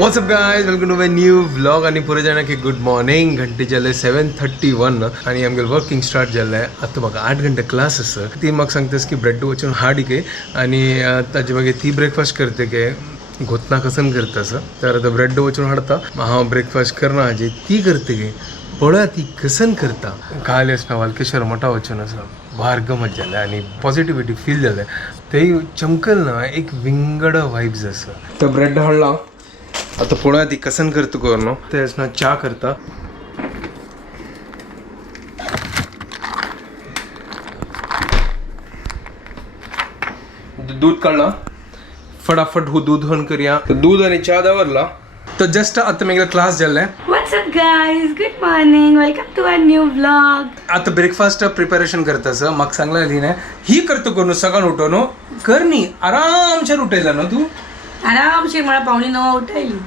WhatsApp guys, welcome to my new vlog आणि पुरे जाणा की गुड मॉर्निंग. घंटे जाले 7:31 आणि आमगे वर्किंग स्टार्ट जाल्लें. आतां म्हाका 8 घंटे क्लास आसा. ती म्हाका सांगतास की ब्रेड वचून हाड के आणि ताजे मागीर ती ब्रेकफास्ट करते के घोतना कसन करता सर. तर आता ब्रेड वचून हाडता, हांव ब्रेकफास्ट करना हाजी ती करते गे पळा ती कसन करता. काल असना वालकेश्वर मोठा वचून आसा, भार गमत जालें आणि पॉझिटिव्हिटी फील जालें. ते चमकल ना एक विंगड वायब्स आसा. तर ब्रेड हाडला आता पुढे ती कसन करता करून ते ना चा करता. दूध काढला फटाफट हो दूध हन करूया. दूध आणि चा दवरला. तर जस्ट आता मेरा क्लास जाल्ले. What's up guys? Good morning. Welcome to our new vlog. आता ब्रेकफास्ट प्रिपरेशन करतास. म्हाका सांगला लिहिणे ही करता करून सकाळ उठून करनी आरामशेर उठयला ना तू. आरामशीर मला 8:45 उठायली.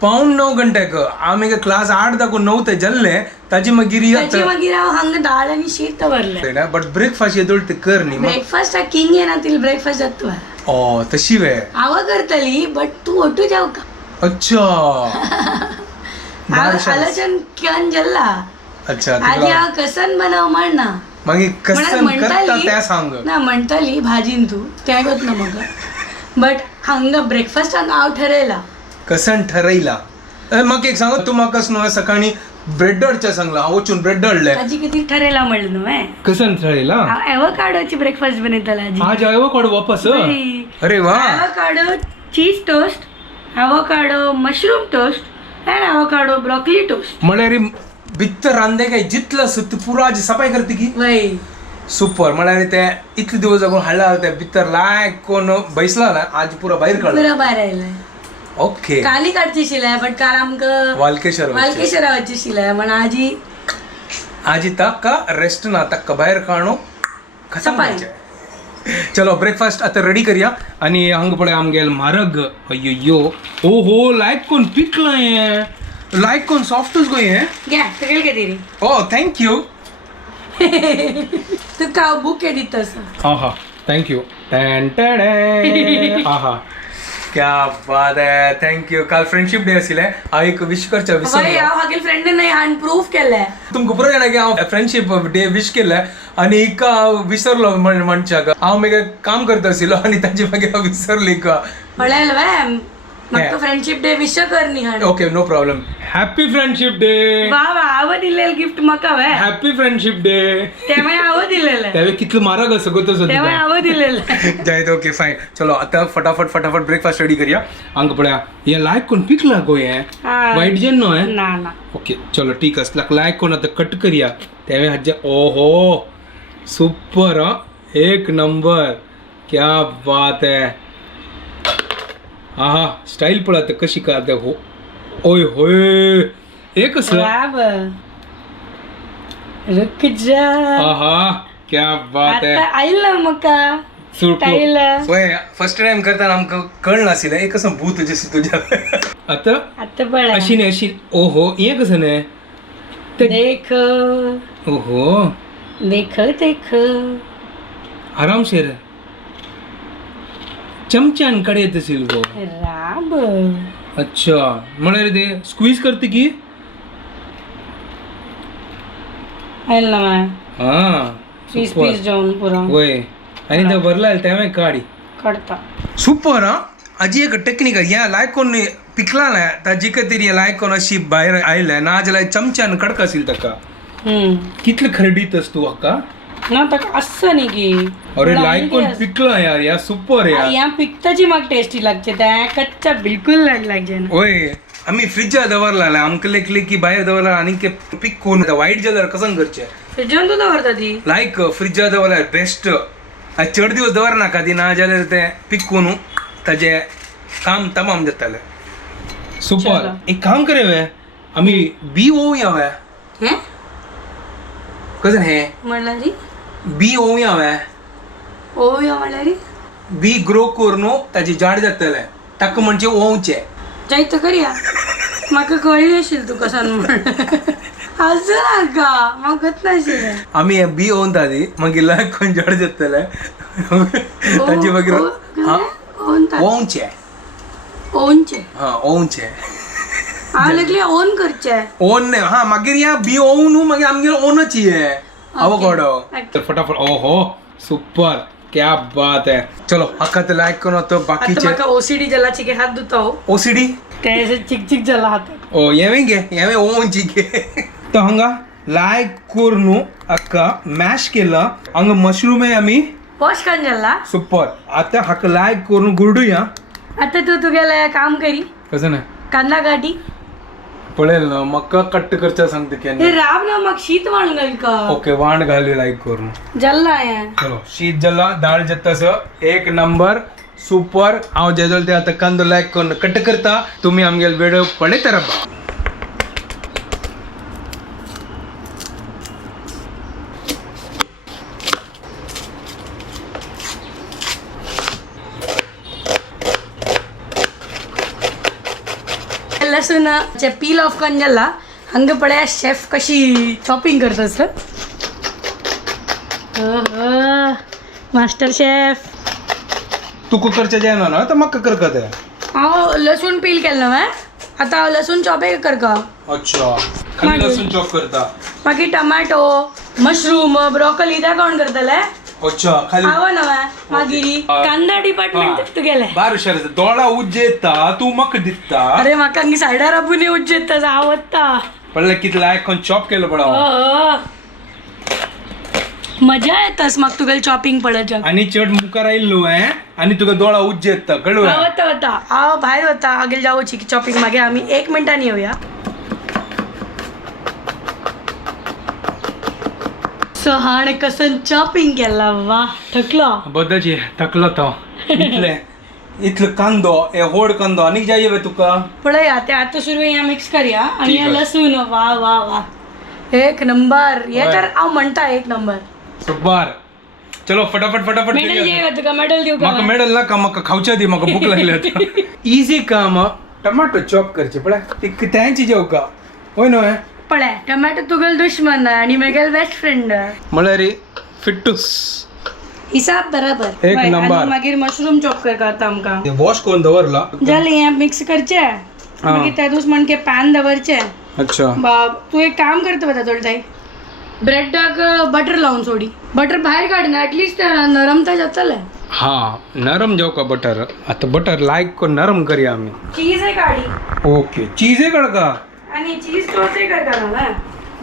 पाऊण 9 घंट्याक आमी क्लास 8 दाखवून 9 ते जाल्ले ताजी मागीर हांव हांगा दाळ आनी शीत दवरले. बट ब्रेकफास्ट येदोळ ते करनी. ब्रेकफास्ट किंग येना तिल ब्रेकफास्ट जातो. ओ तशी वे हांव करतली बट तू ओटू जाव का. अच्छा आलोचन केन जल्ला. अच्छा आजी हांव कसन बनव म्हणना मागीर कसन करता ते सांग ना. म्हणटली भाजीन तू तें गोत ना म्हाका. बट हांगा ब्रेकफास्टाक हांव ठरयला. कसन ठरयला. म्हाका एक सांग, तू म्हाका न्हू सकाळी ब्रेड हाडच्या सांगला. हांव वचून ब्रेड हाडले. आजी किती ठरयला म्हणलं न्हू. कसन ठरयला. हांव एवोकाडोची ब्रेकफास्ट बनयतला आजी. आज एवोकाडो वापस. अरे वा. एवोकाडो चीज toast, avocado mushroom toast end avocado broccoli toast. म्हळ्यार भितर रांदे काय जितलं असं तू पुरो आज सफाई करते की वय सुपर. म्हळ्यार ते इतले दिवस जागून हाडला ते भितर लायक कोण बैसला ना आज पुरा भायर काढला. पुरा भायर आयलाय. ओके काली काडची शिलाय बट काल आमकां वालकेश्वराची शिलाय म्हण आजी ताका रेस्ट ना ताका भायर काढणो सफाई. चलो ब्रेकफास्ट आता रेडी करूया. आणि हांग पळय आमगेल म्हारग अय्यो ओ हो लायक कोण पिकला हे. लायक कोण सॉफ्टच गो हे. घ्या सगळे घे दिली. ओ थँक्यू. तुका बूक हे दितस. आहा थँक्यू. आहा क्या बात है. थँक्यू. काल फ्रेंडशिप डे आशिल्ले. हांव एक विश करचा विसरलो. हांव हागेल फ्रेंडीन हांवें प्रूफ केलें. तुमकां पुरो जाणां की हांव फ्रेंडशिप डे विश केले आणि इका विसरलो मनशाक. हांव मागीर काम करता आशिल्लो आणि ताजे मागीर हांव विसरलो इका. म्हळ्यार वे म्हाका फ्रेंडशिप डे विश कर न्ही हांवें. Okay no problem. Happy friendship day. वा वा हांव दिलेलें गिफ्ट म्हाका वे. Happy friendship day. तेव्हा हांव दिलेलें. त्यावेळी कितलं म्हारग असं गोत तेव्हा हांव दिलेलें. जायत. ओके फायन. चलो आता फटाफट ब्रेकफास्ट रेडी करूया. हांगा पळया हे लायक कोण पिकला गो हे. वायट जेन न्हू हे. ना ना. ओके चलो ठीक आसला. लायक कोण आता कट करूया. त्यावेळी हाजे ओहो सुपर. एक नंबर. क्या बात है. आहा स्टाईल पळा आता कशी करता. हो ओय होय एक रुक जा. आहा क्या बात है. आता आयला म्हाका फर्स्ट टाइम करताना आमकां कळना नाशिल्लें एक कसं भूत जशी तुझ्या. आता पळय अशी न्ही अशी. ओहो हे कसं न्ही. देख ओहो देख देख आरामशीर चमच्यान कडे येत असेल गो. राब. अच्छा म्हळ्यार ते स्क्वीज करते की. आयला ना. हा पीस पीस जाऊन पुरा वय आणि ते भरला त्यावेळी काढी काढता. सुपर. हा आजी एक टेक्निक या लायक कोण पिकला ना ताजी तरी लायक कोण अशी भायर आयल्या ना जाल्यार चमच्यान कडक असेल ताका. कितले खरडीत असतो हाका ना ताका असं न्ही की. अरे लायक कोण पिकला यार या सुपर यार. या पिकताची म्हाका टेस्टी लागचे. त्या कच्चा बिलकुल लागचे ना. ओय आम्ही फ्रीजच्या दवरला आमकां लेखले की भायर दवरला आणि ते पीक कोण वायट जाल्यार कसं करचें. फ्रिजान तू दवरता ती लायक फ्रीजच्या दवरल्यार बेस्ट. चड दिवस दवर नाका ती ना जाल्यार ते पिकून ताजे काम तमाम जातालें. सुपर. एक काम करे वे आम्ही बी ओवया वे. हे कसं हे म्हणल्यार बी ओवया वे. ओवया म्हणल्यार बी ग्रो करून ताजे झाड जातले ताका म्हणजे ओवचे. जायत करूया. म्हाका कळ्ळी आशिल्ली तू कसान म्हण. असं नाका म्हाका नाशिल्लें आमी हें बी ओन तादी मागीर लायक कोण जड जातले तांचे मागीर ओनचे ओनचे हा ओनचे हांव लागली ओन करचे ओन ने हा मागीर या बी ओन मागीर आमगेर ओनच ये आवोकाडो तर फटाफट ओहो सुपर क्या बात है चलो हक्का ते लायक करून तो आता बाकीचे म्हाका ओसीडी जाला चिके हात धुता हो ओसीडी ते अशें चिक चिक जाला हात ओ येवें गे येवें ओनची गे तो हांगा लायक करून हक्का मॅश केला हांगा मशरूम आहे आमी वॉश करून जाला सुपर आता हाका लायक करून गुरडूया आता तू तुगेलें काम करी कसं नाही कांदा गाठी पळेल ना मक्का कट करचा सांगते केन्ना ते राब ना म्हाका शीत वाण घाल का ओके वांड घाली लायक करून जल्ला हें चलो शीत जाला दाळ जत्तास एक नंबर सुपर हांव जेजल ते आता कांदो लायक करून कट करता तुम्ही आमगेल व्हिडिओ पळयता राबा लसूण चे पील ऑफ करून जाला हंग पळया शेफ कशी चॉपिंग करता सर मास्टर शेफ तू कुकरच्या जेवणा ना तर म्हाका करता ते हांव लसूण पील केलें न्हय आतां हांव लसूण चॉपे करता अच्छा खाली मागीर? लसूण चॉप करता मागीर टमाटो मशरूम ब्रोकली त्या कोण करतले अच्छा खाली हांव न्हय मागीर कांदा डिपार्टमेंट तुगेले बार हुशार आसा दोळा उज्जेता तू म्हाका दिसता अरे म्हाका हांगी सायडार आपूण उज्जेत हांव वता पळय कितले लायक कोण चॉप केलो पळय मजा येतास म्हाका तुगेलें चॉपिंग पळोवच्याक आणि चड मुखार आयिल्लो हांवें आनी तुका दोळा उज्ज येता कळ्ळें हांव वता हांव भायर वता आगेल जावची चॉपिंग मागीर आमी 1 मिनटान येवया सो हाणे कसन चॉपिंग केला वा थकलो बद्दलची थकलो तो इतलो कांदो हे व्हड कांदो आनीक जाय वे तुका पळया ते आतां सुरू या मिक्स करया आनी ठीक हे आहे. लसूण वा वा वा एक नंबर हे तर हांव म्हणटा एक नंबर सुपर चलो फटाफट फटाफट मेडल घे तुका मेडल दिवं म्हाका का मेडल नाका म्हाका खावच्या दी म्हाका भूक लागली आता इझी काम टमाटो चॉप करचे पळय ते कित्यांची जेवका होय न्हय पळय टमाटो तुगेल दुश्मन आणि म्हगेल बेस्ट फ्रेंड म्हळ्यार फिट्टूस हिसाब बराबर एक वय, नंबर. आणि मागीर मशरूम चॉप करता आतां आमकां वॉश करून दवरला जालें हें मिक्स करचें मागीर तेदूच म्हणके पॅन दवरचें अच्छा बाब तू एक काम करता बता चलताय ब्रेडाक बटर लावून सोडी बटर भायर काड ना ऍटलिस्ट नरमता जातलें हा नरम जेवका बटर आता बटर लायक करून नरम करया आमी चीज काडी ओके चीजे काडका आणि चीज टोस्ट करता ना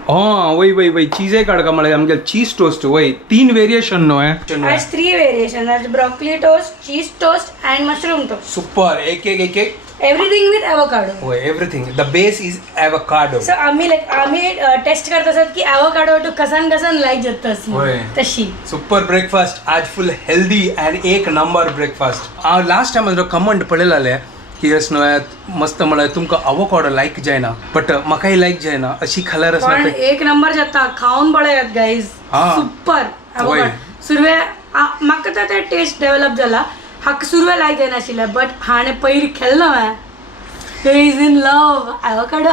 हा वय वय वय चीजे काडका म्हळ्यार आमगे चीज टोस्ट वय 3 व्हेरिएशन न्हय आज 3 व्हेरिएशन आज broccoli toast cheese toast and mushroom toast super एक एक एक एक एव्हरीथिंग विथ एवोकाडो वय everything the base is avocado so आम्ही टेस्ट करत असत की एवोकाडो तू कसान कसान लायक जातस होय. तशी सुपर ब्रेकफास्ट आज फुल हेल्दी अँड एक नंबर ब्रेकफास्ट हांव लास्ट टायम जो कमेंट पळयलाले की यस न्हय मस्त म्हळ्यार तुमकां आवोकाडो लायक जायना बट म्हाकाय लायक जायना अशी खाल्यार पण एक नंबर जाता खाऊन पळयात गाईज हा. सुपर वय. एवोकाडो सुरवे म्हाका तर टेस्ट डेव्हलप जाला हाका सुरवे लायक जायनाशिल्ले बट हाणें पयलीं खेळलो इज इन लव एवोकाडो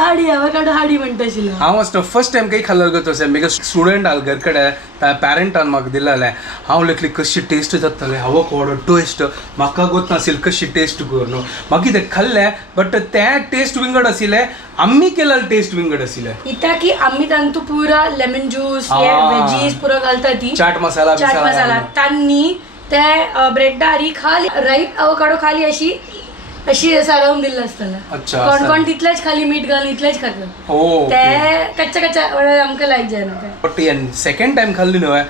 हाडी म्हणटा आशिल्लो हांव आसतना फर्स्ट टायम काही खाल्लेलो तशें म्हाका स्टुडंट आल घर कडेन पॅरंटान म्हाका दिलेलें हांव लेखली कशी टेस्ट जातालें आवोकाडो टेस्ट म्हाका गोत नाशिल्लें कशी टेस्ट करून मागीर तें खाल्लें बट तें टेस्ट विंगड आशिल्लें आमी केलेलें टेस्ट विंगड आशिल्लें इता की आम्ही तांतू पुरा लेमन ज्यूस वेजीस पुरा घालता ती चाट मसाला चाट मसाला तांनी ते ब्रेडारी खाली राईट एवोकाडो खाली अशी सारवून दिल्लो आसतलें अच्छा, कोण कोण तितलेच खाली मीठ घालून इतलेच खाता ओ ते कच्चा कच्चा आमकां लायक जायना ते बट सेकंड टायम खाल्ली न्हय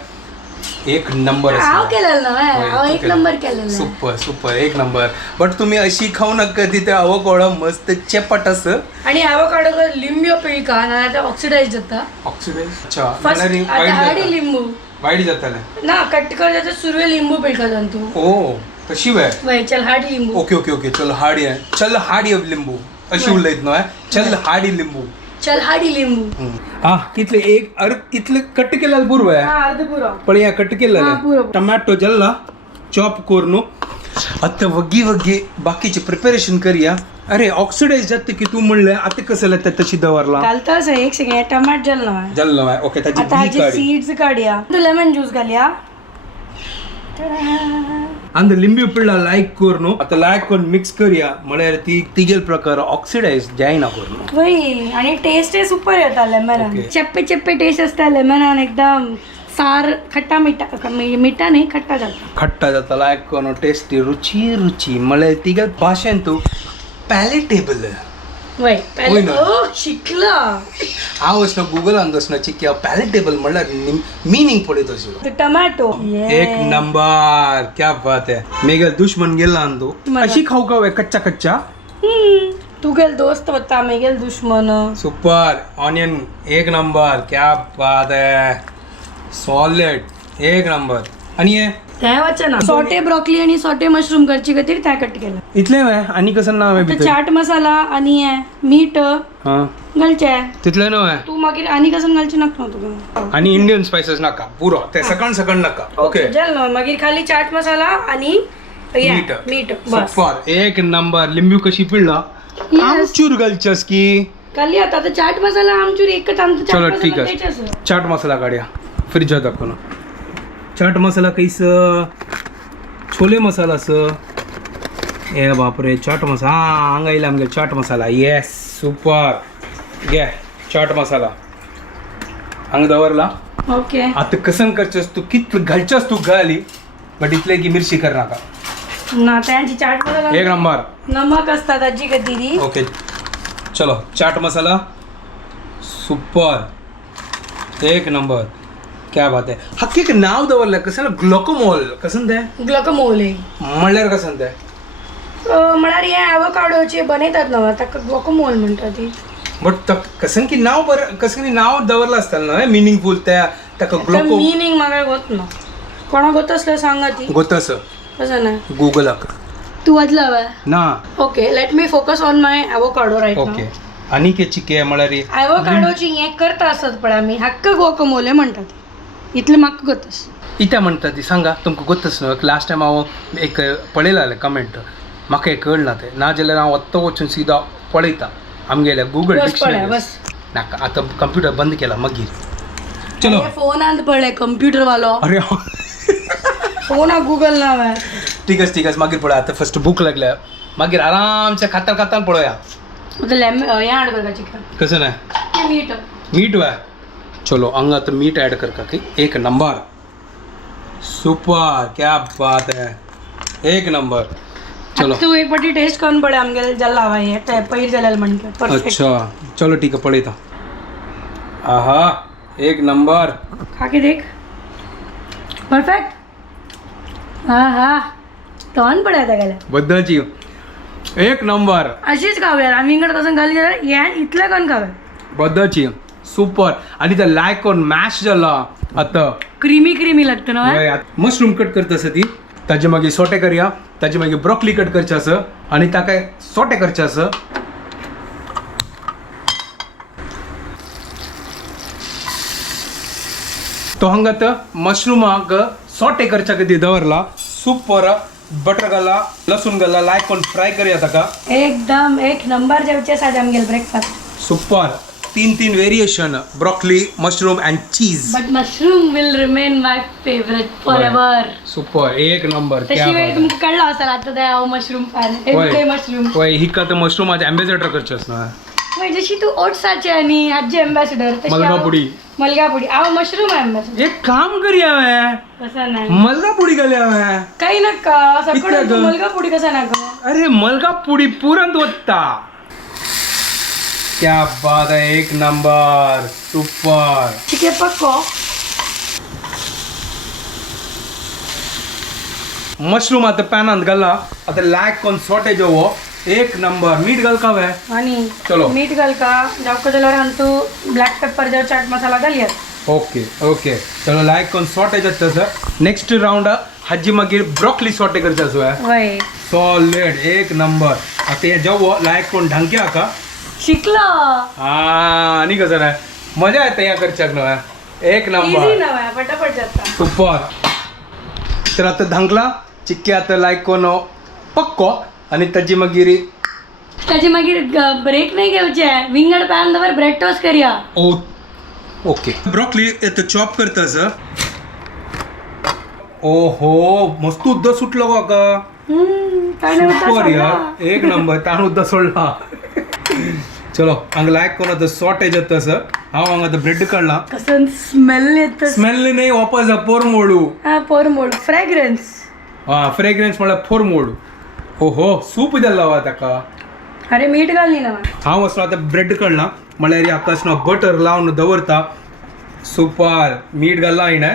एक नंबर हांव केलेलो न्हय हांव एक नंबर केलेलो सुपर सुपर एक नंबर बट तुम्ही अशी खाऊ नका तिथे आवोकाडो मस्त चेपट आस आणि एवोकाडो लिंबू पिळका नाल्यार ऑक्सिडाइज जाता ऑक्सिडाइज अच्छा फर्स्ट आता हाडी लिंबू वाईट जातालें ना कट कर जाता सुरवे लिंबू पिळका तांतू ओ तशी वे वय चल हाडी लिंबू ओके ओके ओके चल हाडी चल हाडी लिंबू अशी उलयत न्हय चल हाडी लिंबू चल हाडी लिंबू हा कितले एक इतले कट केलेले पुरवं हा अर्ध पुरो पण या कट हा, केलेले पुरो. टमाटो जल्ला चॉप करून आता वग्गी वग्गी बाकीचे प्रिपरेशन करूया. अरे ऑक्सिडाइज जाते की तू म्हणलं आता कसं लागतं तशी दवरला घालताच एक सेकंड टमाट जल्ला जल्लो आहे. ओके त्याची आता बी हाचे काढी सीड्स काढूया लेमन ज्यूस घालूया. अंद लिंबू पिळला लायक करून आता लायक करून मिक्स करूया म्हळ्यार ती तिगेल प्रकार ऑक्सिडाइज जायना करून. वय आणि टेस्ट सुपर येता लेमनान. Okay. चप्पे चप्पे टेस्ट असता लेमनान एकदम सार खट्टा मिठा मिठा नाही खट्टा जाता. खट्टा जाता लायक करून टेस्टी रुची रुची म्हळ्यार तिगेल भाशेन तू पॅलेटेबल. वय होय ना. ओ शिकला हांव वचना गुगलान वचना चिक्या पॅलेटेबल म्हळ्यार मिनींग पडयत अशें. टमाटो एक नंबर क्या बात है. मेघा दुश्मन गेला तू अशी खाऊ का कच्चा कच्चा. तू गेल दोस्त होता मी गेल दुश्मन. सुपर ऑनियन एक नंबर क्या बात है. सॉलिड एक नंबर. आणि हे त्या वाचना सॉटे ब्रोकली आणि सॉटे मशरूम करची खातीर त्या कट केला. इतले वय आणि कसं नाव आहे आता भितर. चाट मसाला आणि हे मीठ हां घालचे. तितले नाव आहे. तू मागीर आणि कसं घालचे नाका तुका. आणि इंडियन स्पायसेस नाका पुरो ते सकण सकण नाका. ओके चल ना मागीर खाली चाट मसाला आणि या, मीठ मीठ बस. सुपर एक नंबर. लिंबू कशी पिळला Yes. आमचूर घालच्यास की. खाली आता आता चाट मसाला आमचूर एकच आमचं चाट चलो मसाला ठीक आहे. त्याच्याच. चाट मसाला काढूया फ्रीजात दाखवून. चाट मसाला कैस छोले मसाला ए बापरे चाट मसाला हां हांगा येयला आमगे चाट मसाला. येस सुपर घे चाट मसाला हांगा दवरला. ओके आता कसन करचस तू कित घालच्यास तू घाली बट इतले की मिरची कर नाका. ना त्यांची चाट मसाला एक नंबर. नमक असतात आजी कधीरी. ओके चलो चाट मसाला सुपर एक नंबर क्या बात है. हक्की एक नाव दवरलं कसं ग्लोकोमोल कसं ते ग्लोकोमोले म्हणल्यार कसं ते. म्हळ्यार हे ॲवोकाडोचे बनयतात ना ताका ग्लोकोमोल म्हणटात ती. बट कसं की नाव बरं कसं की नाव दवरलं असताना ना मिनिंगफुल त्या ताका ग्लोको मिनिंग म्हाका गोत ना. कोणाक गोत असलं सांगा ती. गोतस कसं ना गुगलाक तू वाचला वा. ना. Okay let me focus on my avocado right okay आणि के चिके म्हळ्यार ॲवोकाडोची हे करता असतात पण आम्ही हक्क ग्लोकोमोले म्हणटात. इतले म्हाका गोतस. इत्या म्हणटा ती सांगा तुमकां गोतस न्हू. लास्ट टायम हांव एक पळयलां कमेंट म्हाका हें कळना तें ना जाल्यार हांव आत्ता वचून सीदा पळयता आमगेल्या गुगल बस डिक्शनरी. पळय बस. नाका आतां कंप्युटर बंद केला मागीर. चलो फोनांत पळय कंप्युटर वालो अरे फोना गुगल नाव आहे. ठीक आहे मागीर पळय आतां फस्ट भूक लागल्या मागीर आरामसे खातार खातार पळोवया. हे हाड करता चिकन कसं नाही मीठ. मीठ वा. चलो हांगा आतां मीठ ॲड करता की एक नंबर. सुपर क्या बात है एक नंबर. चलो तू एक पाटी टेस्ट करून पळय आमगेले जाल्ला हवा हे ते पयर जाल्यार म्हणके परफेक्ट. अच्छा चलो ठीक आहे पळयता. आहा एक नंबर. खा के देख परफेक्ट. हा हा तोंड पळय गेल्या बद्दलची एक नंबर. अशीच खाऊया आम्ही इकडे कसं घाली जाल्यार या इतलें करून खाऊया. बद्दलची सुपर. आणि ते लायक करून मॅश जाला आता क्रीमी क्रीमी लागतं ना. मशरूम कट करता आसा ती ताजे मागीर सोटे करया. ताजे मागीर ब्रोकली कट करचें आसा आनी ताका सोटे करचें आसा. तो हांगा तो मशरूमाक सोटे करच्या खातीर दवरला. सुपर बटर घाला लसूण घाला लायक करून फ्राय करया ताका. एकदम एक नंबर जेवचे आज आमगेल ब्रेकफास्ट. सुपर. तीन variation broccoli mushroom and cheese. But mushroom will remain my favourite for ever. Super एक नंबर. तशी वेळ तुमका कळलं असेल आता ते हांव मशरूम फॅन एवढे मशरूम. होय हिका तर मशरूमाचे एम्बेसेडर करचेस ना. जशी तू ओट्साचे आणि हाजी एम्बॅसिडर तशी मलगापुडी. मलगापुडी हांव मशरूम एम्बॅसिडर. एक काम करया हांवें कसं नाही मलगापुडी घाल्या हांवें. काही नका इतकं सकाळी ग. मलगापुडी कसा नाका. अरे मलगापुडी पुरंत वत्ता. क्या बात है एक नंबर सुपर. ठीक आहे पक्को. मशरूम आता पॅनांत घाला आता लायक कोण सोटे जेवो एक नंबर. मीठ घाल का वे. आणि चलो. मीठ घाल का जावका जाल्यार आनी तू ब्लॅक पेपर जाव चाट मसाला घालयात. ओके ओके चलो लायक कोण सोटे जाता सर. नेक्स्ट राउंड हाजी मागीर ब्रोकली सोटे करचे आसा. वय सॉलिड एक नंबर. आता हे जेवो लायक कोण ढांक्या का शिकला. हा आणि कसं नाही मजा येते या करच्याक न्हय एक इझी नंबर नव्हे फटाफट जाता. सुपर. तर आता धांकला चिक्की आता लायक कोण पक्को आणि ताजी मागीर ताचे मागीर ब्रेक नाही घेवचे विंगड पॅन दवर ब्रेड टोस्ट करया ओ ओके ब्रोकली येतं चॉप करतास ओहो मस्त उद्दा सुटलो का सुपर यार एक नंबर ताण उद्दा सोडला चलो हंग लायक कोण आता सॉट येत तस हांव हांगा आता ब्रेड काढला कसं स्मेल येत स्मेल नाही वापस पोर मोडू हा पोर मोड फ्रेग्रन्स हा फ्रेग्रन्स म्हळ्यार फोर मोडू ओहो सूप जाल्ला वा ताका अरे मीठ घालनी ना हांव असलो आतां ब्रेड काडला म्हळ्यार आकाश बटर लावन दवरता सुपर मीठ घालला हिणें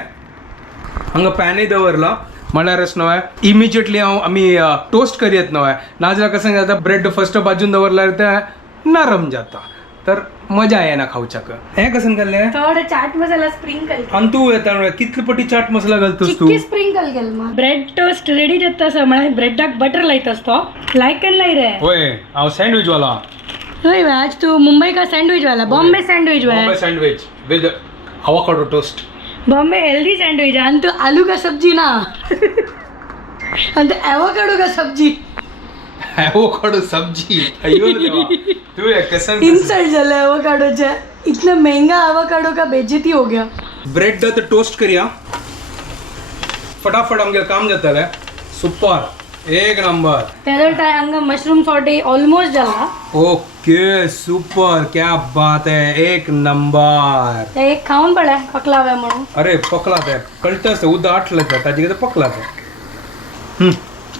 हांगा पॅनय दवरला म्हळ्यार अशें न्हय इमिजिएटली आमी टोस्ट करयत न्हय नाजाल्यार कशें जाता ब्रेड फर्स्ट भाजून दवरल्यार तें नरम जाता तर मजा येना खावच्याक हें कशें घाल्लें थोडं चाट मसाला स्प्रिंकल आनी तूं येता कितले पटी चाट मसाला घालतोस तू चिक्की स्प्रिंकल केल मग ब्रेड टोस्ट रेडी जाता असं म्हळ्यार ब्रेडाक बटर लायतास तो लायक केन्ना लाय रे होय हांव सँडवीच वाला होय आज तू मुंबई का सँडविच वाला बॉम्बे सँडविच बॉम्बे वाला sandwich with avocado toast Bombay healthy sandwich आणि तू आलू का सब्जी ना आणि तू एवोकाडो का सब्जी avocado सब्जी अयो देवा तू ये कसं इंसल्ट झाला एवोकाडोच्या इतना महंगा एवोकाडो का बेइज्जती हो गया ब्रेड तो टोस्ट करिया फटाफट आमगे काम जाता है सुपर एक नंबर त्याला काय अंग मशरूम सॉटे ऑलमोस्ट झाला ओके सुपर क्या बात है एक नंबर ते एक खाऊन पडला पकलाव्या म्हणून अरे पकला ते कळतस उद्या आठलं तर ताजी कितें पकला ते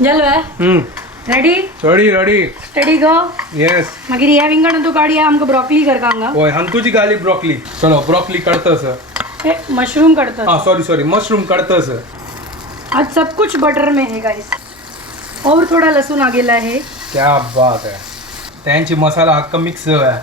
झालं रेडी रेडी रेडी स्टडी गो येस मागीर ह्या विंगडान तू काडया आमकां ब्रॉकली करता हांगा होय हांगा तुजी घाली ब्रोकली चलो ब्रोकली काढतस हे मशरूम करता हाँ सॉरी मशरूम काढतस आज सब कुछ बटर में है गाइस और थोड़ा लहसुन आ गेला है क्या बात है त्यांची मसाला हक्का मिक्स है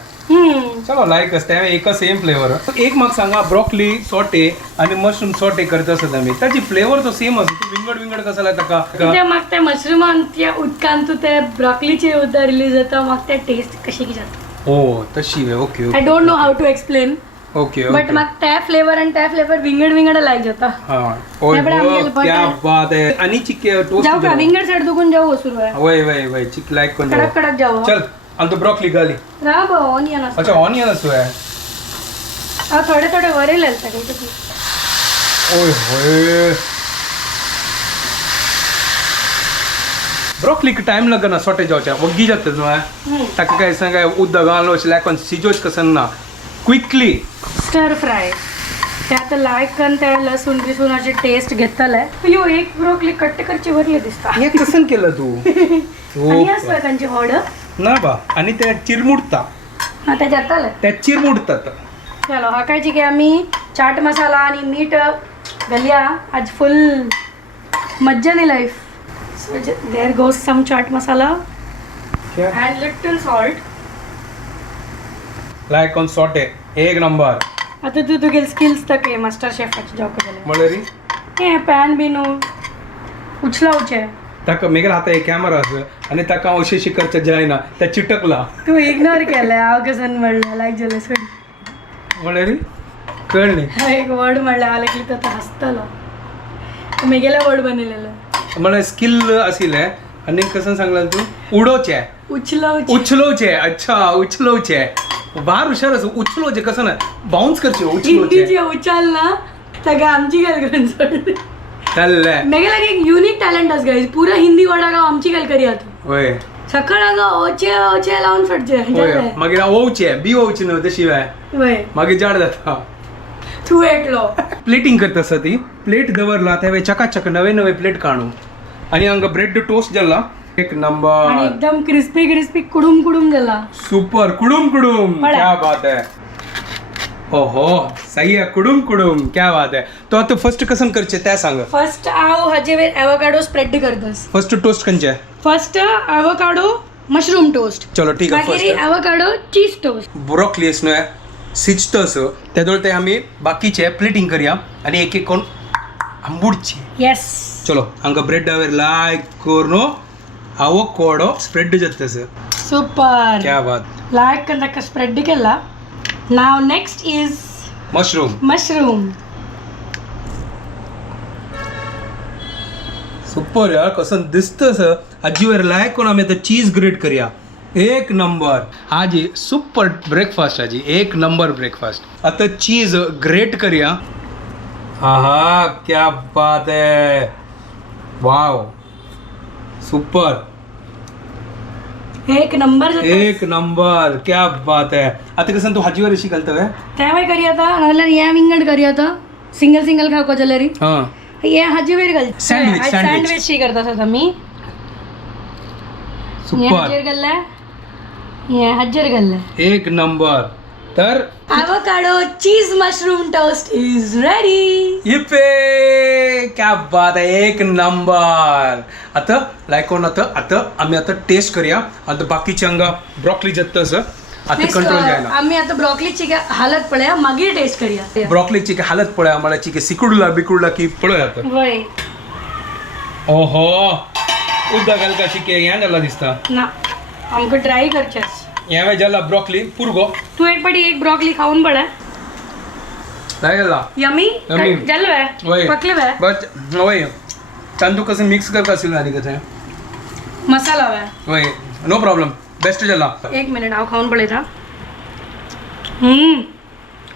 चलो लायक असते एक सेम फ्लेवर एक म्हाका सांगा ब्रोकली सॉटे आणि मशरूम सॉटे करता आसत आमी ताची फ्लेवर तो सेम आसा तू विंगड कसा लाय ताका ते म्हाका त्या मशरूमान त्या उदकान तू ते ब्रॉकलीचे उदक रिलीज जाता म्हाका ते टेस्ट कशी की जाता ओ तशी वे okay I don't know how to explain okay but म्हाका त्या फ्लेवर आणि त्या फ्लेवर विंगड लायक जाता हाँ ओय त्या पण आमगेले हो, क्या बात है आणि चिके टोस्ट जाऊ का विंगड साइड दुखून जाऊ सुरू आहे वय चिक लायक कोण कडक कडक जाऊ चल आणि तो ब्रोकली घाली रा बो ऑनियन अच्छा ऑनियन असतो है थोडे थोडे वरेल सगळे ओय होय ब्रोकली टाइम लगना सॉटे जावच्या वग्गी जाता न्हू ताका काय सांगा उदक घालून अशें लायक सिजोच कसं ना क्विकली स्टर फ्राय ते आता लायकन ते लसूण बिसूनाचे टेस्ट घेतले अयो एक ब्रोकली कट्ट करची भरली दिसता हे कसं केलं तू आणि असं त्यांची ऑर्डर ना बा आणि ते चिरमुडता हा ते जाताले त्या चिरमुडतात चलो हाकायची की आम्ही चाट मसाला आणि मीठ घालया आज फुल मज्जा नाही life so there goes some chaat masala and little salt like on saute एक नंबर आता तू तुगे स्किल्स तक आहे मास्टर शेफाची जाऊ का मळरी हे पॅन बिनू उचलावचे ताका मेगर आता एक कॅमेरा असं आणि ताका हांव अशें करचे जायना त्या चिटकला तू इग्नोर केलं हांव कसं म्हणलं लायक झालं सोड मळरी कळली एक वर्ड म्हणलं आलं की तो हसतलो मेगेला वर्ड बनलेलं मला स्किल आशिल्लें आणि कसं सांगला तू उडोवचे उचलावचे उचलोवचे अच्छा उचलोवचे बार हुशार असो उचलोवचे कसं ना बाउन्स करचे उचलोवचे हिंदीची उचाल ना सगळं आमची गल करून सोड चालले मेगेला एक युनिक टॅलेंट आस गाईज पुरा हिंदी वर्डा गाव आमची गल करी आता होय सकाळ गाव ओचे ओचे लावून फटचे होय मागीर ओवचे बी ओवचे न्हू तशी वाय वय मागीर जाड जाता तू एकलो प्लेटिंग करता आसा ती प्लेट दवरला त्या वेळी चकाचक नवे प्लेट काढू आणि हांगा ब्रेड टोस्ट जाला एक आणि नंबर एकदम क्रिस्पी कुडूम झाला सुपर कुडुम बड़ा. क्या बात है ओहो सही है कुडुम क्या बात है तो आता फर्स्ट कसं करचे त्या सांग फर्स्ट हांव हाजे वेर एवोकाडो स्प्रेड करतस फर्स्ट टोस्ट खंयचे फर्स्ट एवोकाडो मशरूम टोस्ट चलो ठीक आहे मागीर फर्स्ट एवोकाडो चीज टोस्ट ब्रोकली न्हय शिजतस तेदोळ ते आमी बाकीचे प्लेटिंग करया आणि एक एक कोण आंबुडची येस चलो हांगा ब्रेडावर लायक करून आवोकाडो स्प्रेड जातस सुपर क्या बात लायक ताका स्प्रेड केला नाव next is mushroom mushroom super यार कसं दिसतं सर आजीवर लायक कोण आम्ही आता चीज ग्रेट करूया एक नंबर आजी सुपर ब्रेकफास्ट आजी एक नंबर ब्रेकफास्ट आता चीज ग्रेट करूया आहा क्या बात है वाव सुपर एक नंबर एक नंबर क्या बात है आता कसं तू हाजीवर अशी घालतोय त्यामुळे करूया आता नाल्यार या विंगड करूया आता सिंगल सिंगल खावको जाल्यार हा हे हाजी वेर घाल Sandwich, sandwich. सँडविच शी करता आता मी हे सुपर हाजेर घाललाय हे हाजेर घाललाय एक नंबर तर avocado cheese mushroom toast is ready. इपे क्या बात आहे एक नंबर आता लायक कोण आता आम्ही आता टेस्ट करूया आता बाकीच्या हांगा ब्रॉकली जत्तस आता Next, कंट्रोल जायना आम्ही आता ब्रॉकलीची हालत पळया मागीर टेस्ट करूया ब्रॉकलीची काय हालत पळय आम्हाला चिके सिकुडला बिकुडला की पळय आता वय ओहो उद्दा घाल का चिके या जाला दिसता ना आमको ट्राय करचेस या वेळ जाला ब्रॉकली पुरगो तू एक पटी एक ब्रॉकली खाऊन पळय नाही जाला यमी Yummy. जल वय. वे पकले वे बट वय तांदूळ कसं मिक्स कर का असेल आणि कसं मसाला वे वय नो प्रॉब्लेम बेस्ट जाला एक मिनिट हांव खाऊन पळयता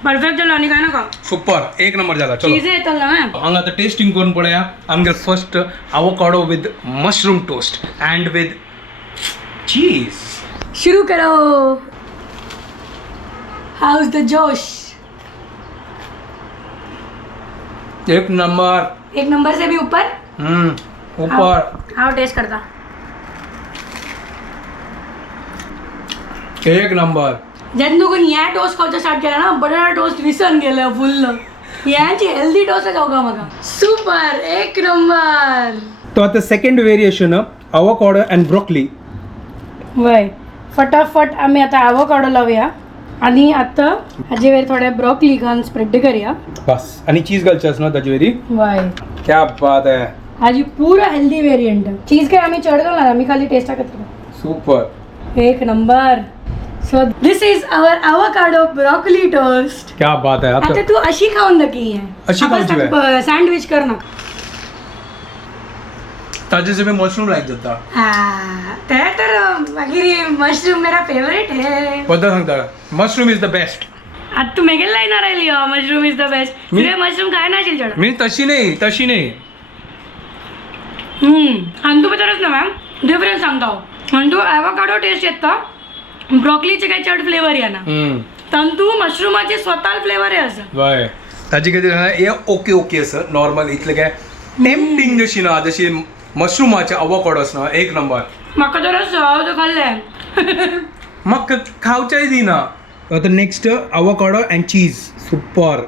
परफेक्ट जालो आनी काय नाका सुपर एक नंबर जाला चलो चीज येतल ना हांगा आता टेस्टिंग करून पळया आमगे first avocado with mushroom toast and with cheese शुरू करो हाउस द जोश एक नंबर एक नंबर से भी ऊपर ऊपर हाव टेस्ट करता एक नंबर जेन्ना कोण ह्या टोस्ट खावचो स्टार्ट केला ना बटाटा टोस्ट विसरून गेलं फुल्ल ह्याची हेल्दी टोस्ट खावका म्हाका सुपर एक नंबर तो आता second variation avocado and broccoli वय फटाफट आम्ही आता आवोकाडो लावूया आणि आता हाजे वेर थोडे ब्रॉकली घालून स्प्रेड करूया बस आणि चीज घालच्यास ना ताजे वेरी वय क्या बात आहे हाजी पुरो हेल्दी वेरियंट चीज काय आम्ही चढ घालणार आम्ही खाली टेस्ट करतो सुपर एक number so this is our avocado broccoli toast क्या बात आहे आता आता तू अशी खाऊन नक्की अशी खाऊची सँडविच कर ना ताजे से मशरूम लायक जाता ते तर मागीर मशरूम मेरा फेवरेट है बद्दल सांगता मशरूम इज द बेस्ट आता तू मेगेल लायणार आयली मशरूम इज द बेस्ट तुझे मशरूम काय नाशील चढ मी तशी नाही आणि तू भितरच ना मॅम डिफरन्स सांगता आणि तू ॲवोकाडो टेस्ट येता ब्रॉकलीचे काय चड फ्लेवर येना तंतू मशरूमाचे स्वतः फ्लेवर आहे असं वय ताजी कितें हे ओके ओके असं नॉर्मल इतले काय टेम्पटिंग जशी ना जशी मशरूमाचे आवोकाडोस ना एक नंबर म्हाका तर हांव तो खाल्लें मग खावच्याय दिना आता next avocado and cheese super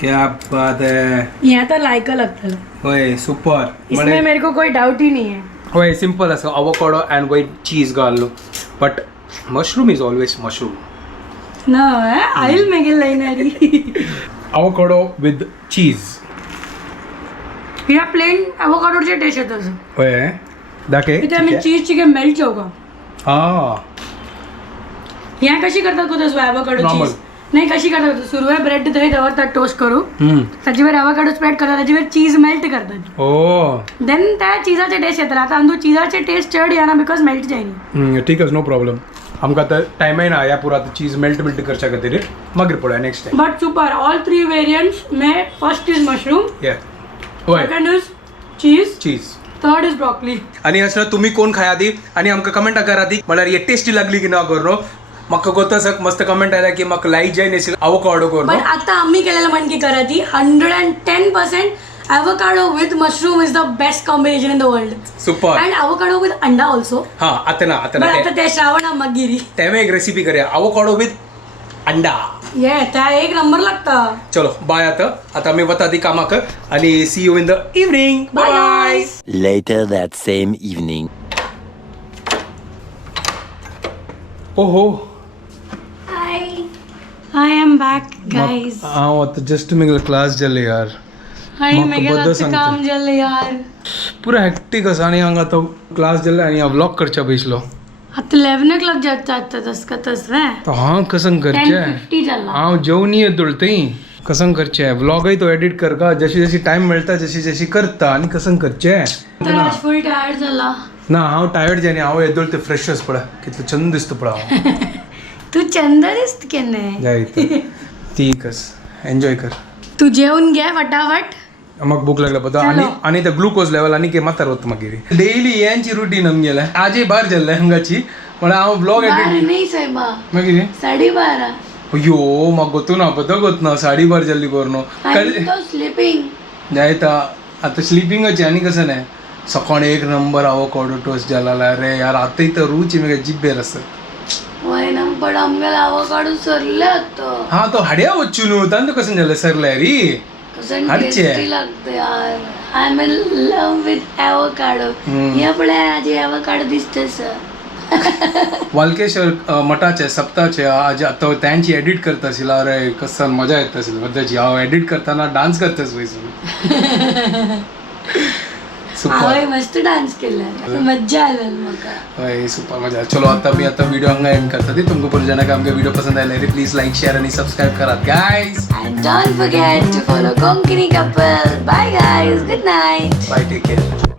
क्या बात है ये आता लायका लगता होय सुपर इसमें मेरे को कोई डाउट ही नहीं है होय सिंपल असं आवोकाडो अँड वाईट चीज घाललो but mushroom is always mushroom ना आईल मेगेल लायनारी आवोकाडो विथ चीज ह्या प्लेन ॲवोकाडोचे टेस्ट येतं असं होय दाखे इथे आम्ही चीजची काय मेल्ट जाऊ का हा ह्या कशी करतात को तसं ॲवोकाडो Normal. चीज नाही कशी करतात सुरुवात ब्रेड थंय दवरतात टोस्ट करू ताजेवर ॲवोकाडो स्प्रेड करतात ताजेवर चीज मेल्ट करतात ओ देन त्या चीजाचे टेस्ट येतात आता आमचो चीजाचे टेस्ट चड येना बिकॉज मेल्ट जायनी ठीक आहे नो प्रॉब्लेम आमकां आतां टायमाय ना या पुरा चीज मेल्ट करच्या खातीर मागीर पळया next time but super all 3 variants में फर्स्ट इज मशरूम या होय second is cheese cheese third is broccoli आणि असं तुम्ही कोण खाया दी आणि आमकां कमेंट करा दी म्हळ्यार हे टेस्टी लागली की ना करो म्हाका कोतासक मस्त कमेंट आयला की म्हाका लायक जाय नसेल आवोकाडो करो पण आता आम्ही केलेलं म्हणकी करा ती 110% avocado with mushroom is the best combination in the world super and avocado with अंडा also हा आता ना पण आता ते श्रावणा मगिरी तेव्हा एक रेसिपी करूया आवोकाडो विथ अंडा ये त्या एक नंबर लागता चलो बाय आता मी वता ती कामाक आणि see you in the evening bye bye Later that same evening. ओहो I am back guys हांव आता जस्ट मी क्लास जाले यार हाय म्हाका मेगेल बद्दल आता सांगता. काम जाले यार पुरा हॅक्टीक आसा आणि हांगा तो क्लास जाले आणि हांव व्लॉग करच्या बसलो आता 11 o'clock जाता तस का तस रे तो हांव कसं करचें 10:50 जाला हांव जेवणी येतोळ थंय कसं करचे व्लॉगही तो एडिट कर का जशी जशी टाइम मेळता जशी जशी करता आणि कसं करचे तर आज फुल टायर्ड झाला. ना हांव टायर्ड जाय हांव येदोळ ते फ्रेशच पळय कितलो छंद दिसतो पळय हांव तू चंद दिसत केन्ना. जाय ती कस एन्जॉय कर. तू जेवून घे फटाफट. म्हाका भूक लागला पळय आनी ते ग्लुकोज लेवल आनी मातार वता मागीर डेली यांची रुटीन आमगेले आजय भायर गेल्ले हंगाची पण हांव ब्लॉग एडिट नाही सायबा मागीर 12:30. अयो म्हाका गोतू ना पद गोतना 12:30 जल्दी करनो स्लीपिंग जायता आतां स्लिपिंगाची आनी कसं नाही सकाळी एक नंबर आवोकाडो टोस्ट जाला रे यार आता इथं रूच मेगा जिब्बेर असत पण आमगेला आवोकाडो सरले होतो. हा तो हाड्या वच्चू न्हू तांतो कसं झालं सरले री कसं हाडचे. टेस्टी लागते यार. I am in love with avocado. या पुढे आज एवोकाडो दिसते सर. वालकेश्वर मठाचे सप्ताचे आज आता त्यांची एडिट करता आशिल्लो अरे कसं मजा येत आशिल्ली मध्याची हांव एडिट करताना डान्स करताच वयसून हांवें मस्त डान्स केला मज्जा आली म्हाका. हय सुपर मजा. चलो आता व्हिडिओ हांगा एंड करता ती तुमकां पुरो जाणांक आमगे व्हिडिओ पसंद आयले रे प्लीज लाईक शेअर आणि सबस्क्राईब करात guys. And don't forget to follow Konkini couple. Bye guys. Good night. Bye take care.